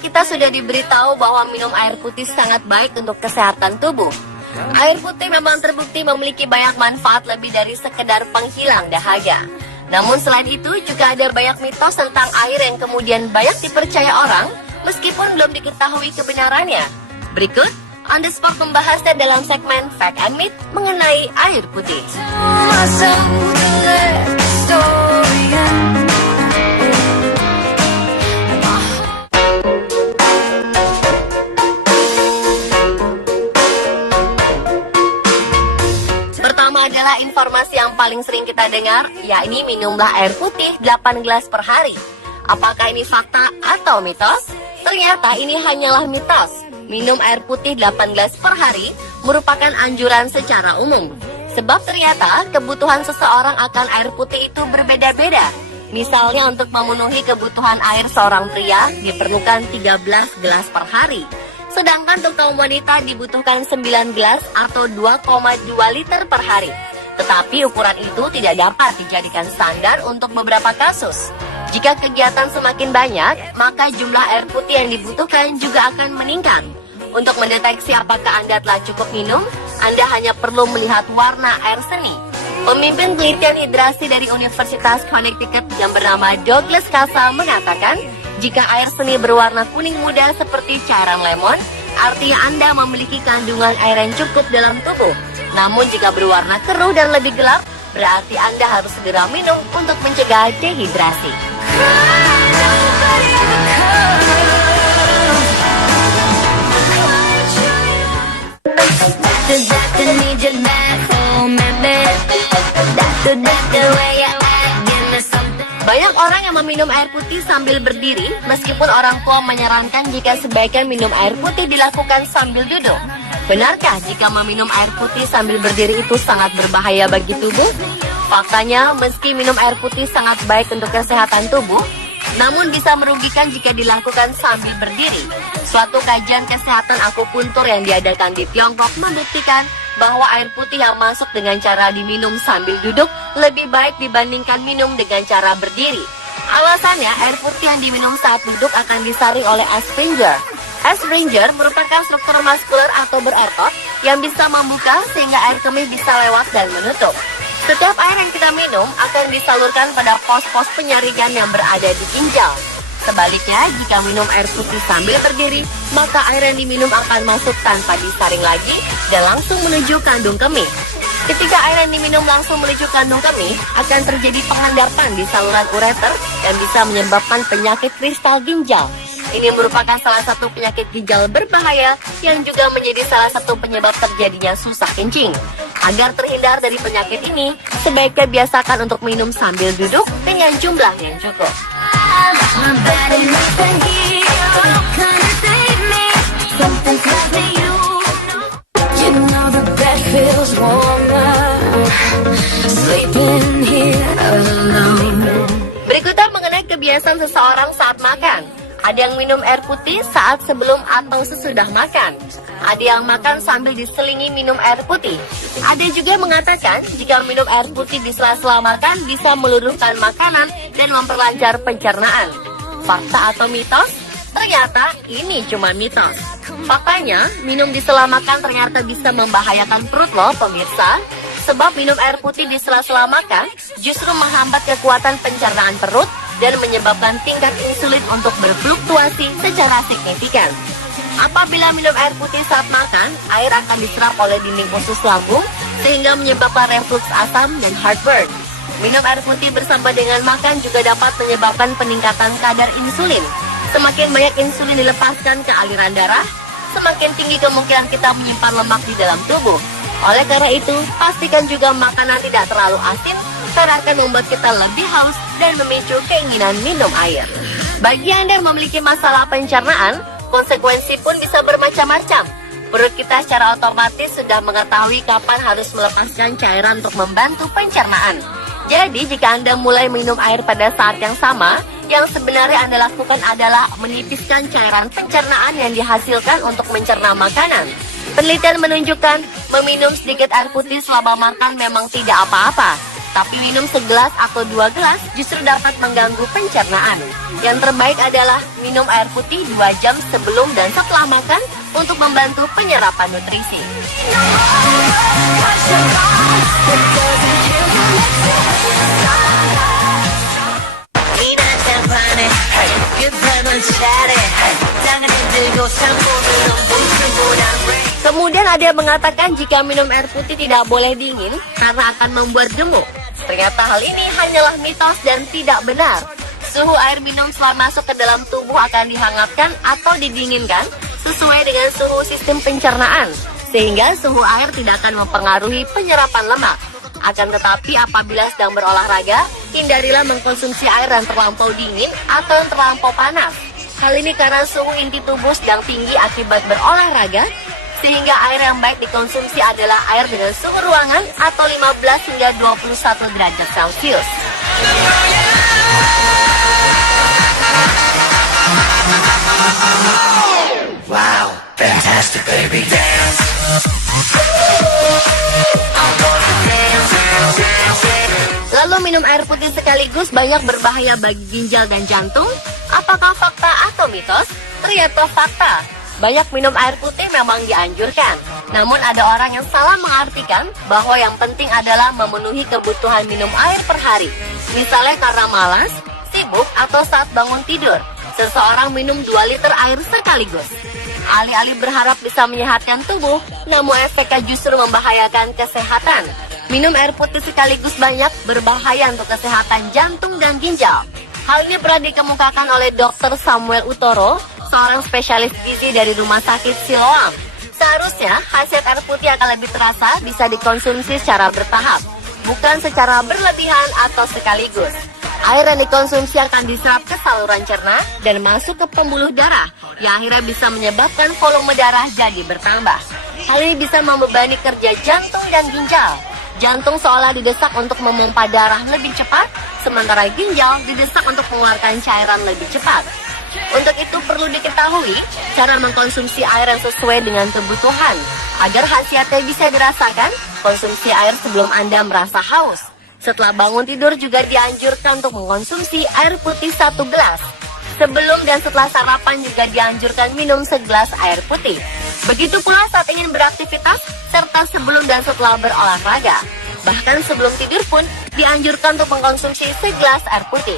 kita sudah diberitahu bahwa minum air putih sangat baik untuk kesehatan tubuh. Air putih memang terbukti memiliki banyak manfaat lebih dari sekedar penghilang dahaga. Namun selain itu juga ada banyak mitos tentang air yang kemudian banyak dipercaya orang meskipun belum diketahui kebenarannya. Berikut On The Spot membahasnya dalam segmen Fact and Myth mengenai air putih. Pertama adalah informasi yang paling sering kita dengar, yakni minumlah air putih 8 gelas per hari. Apakah ini fakta atau mitos? Ternyata ini hanyalah mitos. Minum air putih 8 gelas per hari merupakan anjuran secara umum. Sebab ternyata kebutuhan seseorang akan air putih itu berbeda-beda. Misalnya untuk memenuhi kebutuhan air seorang pria diperlukan 13 gelas per hari. Sedangkan untuk kaum wanita dibutuhkan 9 gelas atau 2,2 liter per hari. Tetapi ukuran itu tidak dapat dijadikan standar untuk beberapa kasus. Jika kegiatan semakin banyak, maka jumlah air putih yang dibutuhkan juga akan meningkat. Untuk mendeteksi apakah Anda telah cukup minum, Anda hanya perlu melihat warna air seni. Pemimpin penelitian hidrasi dari Universitas Connecticut yang bernama Douglas Casa mengatakan, jika air seni berwarna kuning muda seperti cairan lemon, artinya Anda memiliki kandungan air yang cukup dalam tubuh. Namun jika berwarna keruh dan lebih gelap, berarti Anda harus segera minum untuk mencegah dehidrasi. Banyak orang yang meminum air putih sambil berdiri, meskipun orang tua menyarankan jika sebaiknya minum air putih dilakukan sambil duduk. Benarkah jika meminum air putih sambil berdiri itu sangat berbahaya bagi tubuh? Faktanya, meski minum air putih sangat baik untuk kesehatan tubuh, namun bisa merugikan jika dilakukan sambil berdiri. Suatu kajian kesehatan akupuntur yang diadakan di Tiongkok membuktikan bahwa air putih yang masuk dengan cara diminum sambil duduk lebih baik dibandingkan minum dengan cara berdiri. Alasannya, air putih yang diminum saat duduk akan disaring oleh aspringer. Aspringer merupakan struktur muskuler atau berotot yang bisa membuka sehingga air kemih bisa lewat dan menutup. Setiap air yang kita minum akan disalurkan pada pos-pos penyaringan yang berada di ginjal. Sebaliknya, jika minum air putih sambil berdiri, maka air yang diminum akan masuk tanpa disaring lagi dan langsung menuju kandung kemih. Ketika air yang diminum langsung menuju kandung kemih, akan terjadi pengendapan di saluran ureter yang bisa menyebabkan penyakit kristal ginjal. Ini merupakan salah satu penyakit ginjal berbahaya yang juga menjadi salah satu penyebab terjadinya susah kencing. Agar terhindar dari penyakit ini, sebaiknya biasakan untuk minum sambil duduk dengan jumlah yang cukup. Berikutnya mengenai kebiasaan seseorang saat makan. Ada yang minum air putih saat sebelum atau sesudah makan. Ada yang makan sambil diselingi minum air putih. Ada juga mengatakan jika minum air putih di sela-sela makan bisa meluruhkan makanan dan memperlancar pencernaan. Fakta atau mitos? Ternyata ini cuma mitos. Faktanya, minum di sela makan ternyata bisa membahayakan perut loh pemirsa. Sebab minum air putih di sela-sela makan justru menghambat kekuatan pencernaan perut dan menyebabkan tingkat insulin untuk berfluktuasi secara signifikan. Apabila minum air putih saat makan, air akan diserap oleh dinding usus lambung sehingga menyebabkan reflux asam dan heartburn. Minum air putih bersama dengan makan juga dapat menyebabkan peningkatan kadar insulin. Semakin banyak insulin dilepaskan ke aliran darah, semakin tinggi kemungkinan kita menyimpan lemak di dalam tubuh. Oleh karena itu, pastikan juga makanan tidak terlalu asin karena akan membuat kita lebih haus dan memicu keinginan minum air. Bagi Anda yang memiliki masalah pencernaan, konsekuensi pun bisa bermacam-macam. Perut kita secara otomatis sudah mengetahui kapan harus melepaskan cairan untuk membantu pencernaan. Jadi jika Anda mulai minum air pada saat yang sama, yang sebenarnya Anda lakukan adalah menipiskan cairan pencernaan yang dihasilkan untuk mencerna makanan. Penelitian menunjukkan meminum sedikit air putih selama makan memang tidak apa-apa. Tapi minum segelas atau 2 gelas justru dapat mengganggu pencernaan. Yang terbaik adalah minum air putih 2 jam sebelum dan setelah makan untuk membantu penyerapan nutrisi. Kemudian ada yang mengatakan jika minum air putih tidak boleh dingin karena akan membuat gemuk. Ternyata hal ini hanyalah mitos dan tidak benar. Suhu air minum setelah masuk ke dalam tubuh akan dihangatkan atau didinginkan sesuai dengan suhu sistem pencernaan, sehingga suhu air tidak akan mempengaruhi penyerapan lemak. Akan tetapi apabila sedang berolahraga, hindarilah mengkonsumsi air yang terlampau dingin atau yang terlampau panas. Hal ini karena suhu inti tubuh sedang tinggi akibat berolahraga, sehingga air yang baik dikonsumsi adalah air dengan suhu ruangan atau 15 hingga 21 derajat Celcius. Wow, fantastic baby dance. Lalu minum air putih sekaligus banyak berbahaya bagi ginjal dan jantung? Apakah fakta atau mitos? Ternyata fakta. Banyak minum air putih memang dianjurkan. Namun ada orang yang salah mengartikan bahwa yang penting adalah memenuhi kebutuhan minum air per hari. Misalnya karena malas, sibuk, atau saat bangun tidur. Seseorang minum 2 liter air sekaligus. Alih-alih berharap bisa menyehatkan tubuh, namun efeknya justru membahayakan kesehatan. Minum air putih sekaligus banyak berbahaya untuk kesehatan jantung dan ginjal. Hal ini pernah dikemukakan oleh Dr. Samuel Utoro, seorang spesialis gizi dari Rumah Sakit Siloam. Seharusnya khasiat air putih akan lebih terasa bisa dikonsumsi secara bertahap, bukan secara berlebihan atau sekaligus. Air yang dikonsumsi akan diserap ke saluran cerna dan masuk ke pembuluh darah, yang akhirnya bisa menyebabkan volume darah jadi bertambah. Hal ini bisa membebani kerja jantung dan ginjal. Jantung seolah didesak untuk memompa darah lebih cepat, sementara ginjal didesak untuk mengeluarkan cairan lebih cepat. Untuk itu perlu diketahui cara mengkonsumsi air yang sesuai dengan kebutuhan. Agar khasiatnya bisa dirasakan, konsumsi air sebelum Anda merasa haus. Setelah bangun tidur juga dianjurkan untuk mengkonsumsi air putih 1 gelas. Sebelum dan setelah sarapan juga dianjurkan minum segelas air putih. Begitu pula saat ingin beraktivitas, serta sebelum dan setelah berolahraga. Bahkan sebelum tidur pun dianjurkan untuk mengkonsumsi segelas air putih.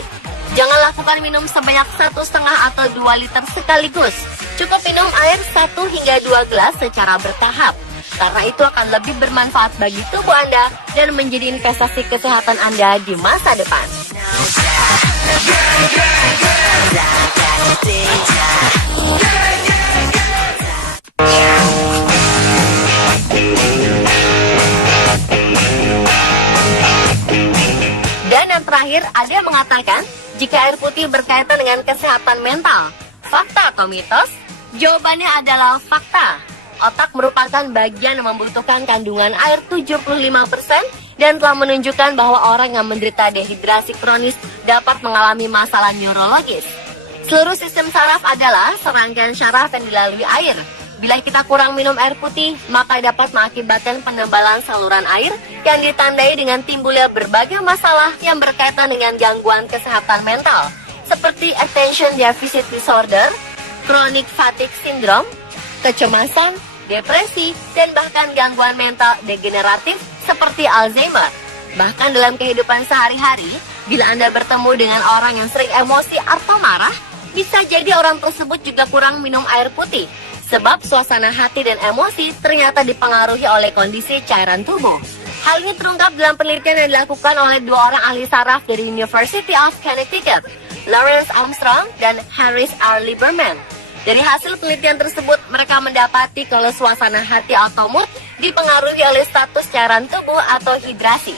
Jangan lakukan minum sebanyak 1,5 atau 2 liter sekaligus. Cukup minum air 1 hingga 2 gelas secara bertahap. Karena itu akan lebih bermanfaat bagi tubuh Anda dan menjadi investasi kesehatan Anda di masa depan. Dan yang terakhir, ada yang mengatakan jika air putih berkaitan dengan kesehatan mental. Fakta atau mitos? Jawabannya adalah fakta. Otak merupakan bagian yang membutuhkan kandungan air 75% dan telah menunjukkan bahwa orang yang menderita dehidrasi kronis dapat mengalami masalah neurologis. Seluruh sistem saraf adalah serangkaian syaraf yang dilalui air. Bila kita kurang minum air putih, maka dapat mengakibatkan penebalan saluran air yang ditandai dengan timbulnya berbagai masalah yang berkaitan dengan gangguan kesehatan mental, seperti attention deficit disorder, chronic fatigue syndrome, kecemasan, depresi, dan bahkan gangguan mental degeneratif seperti Alzheimer. Bahkan dalam kehidupan sehari-hari, bila Anda bertemu dengan orang yang sering emosi atau marah, bisa jadi orang tersebut juga kurang minum air putih. Sebab suasana hati dan emosi ternyata dipengaruhi oleh kondisi cairan tubuh. Hal ini terungkap dalam penelitian yang dilakukan oleh 2 orang ahli saraf dari University of Connecticut, Lawrence Armstrong dan Harris R. Lieberman. Dari hasil penelitian tersebut, mereka mendapati kalau suasana hati atau mood dipengaruhi oleh status cairan tubuh atau hidrasi.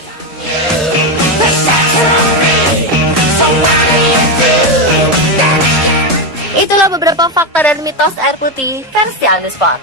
Itulah beberapa fakta dan mitos air putih versi On The Spot.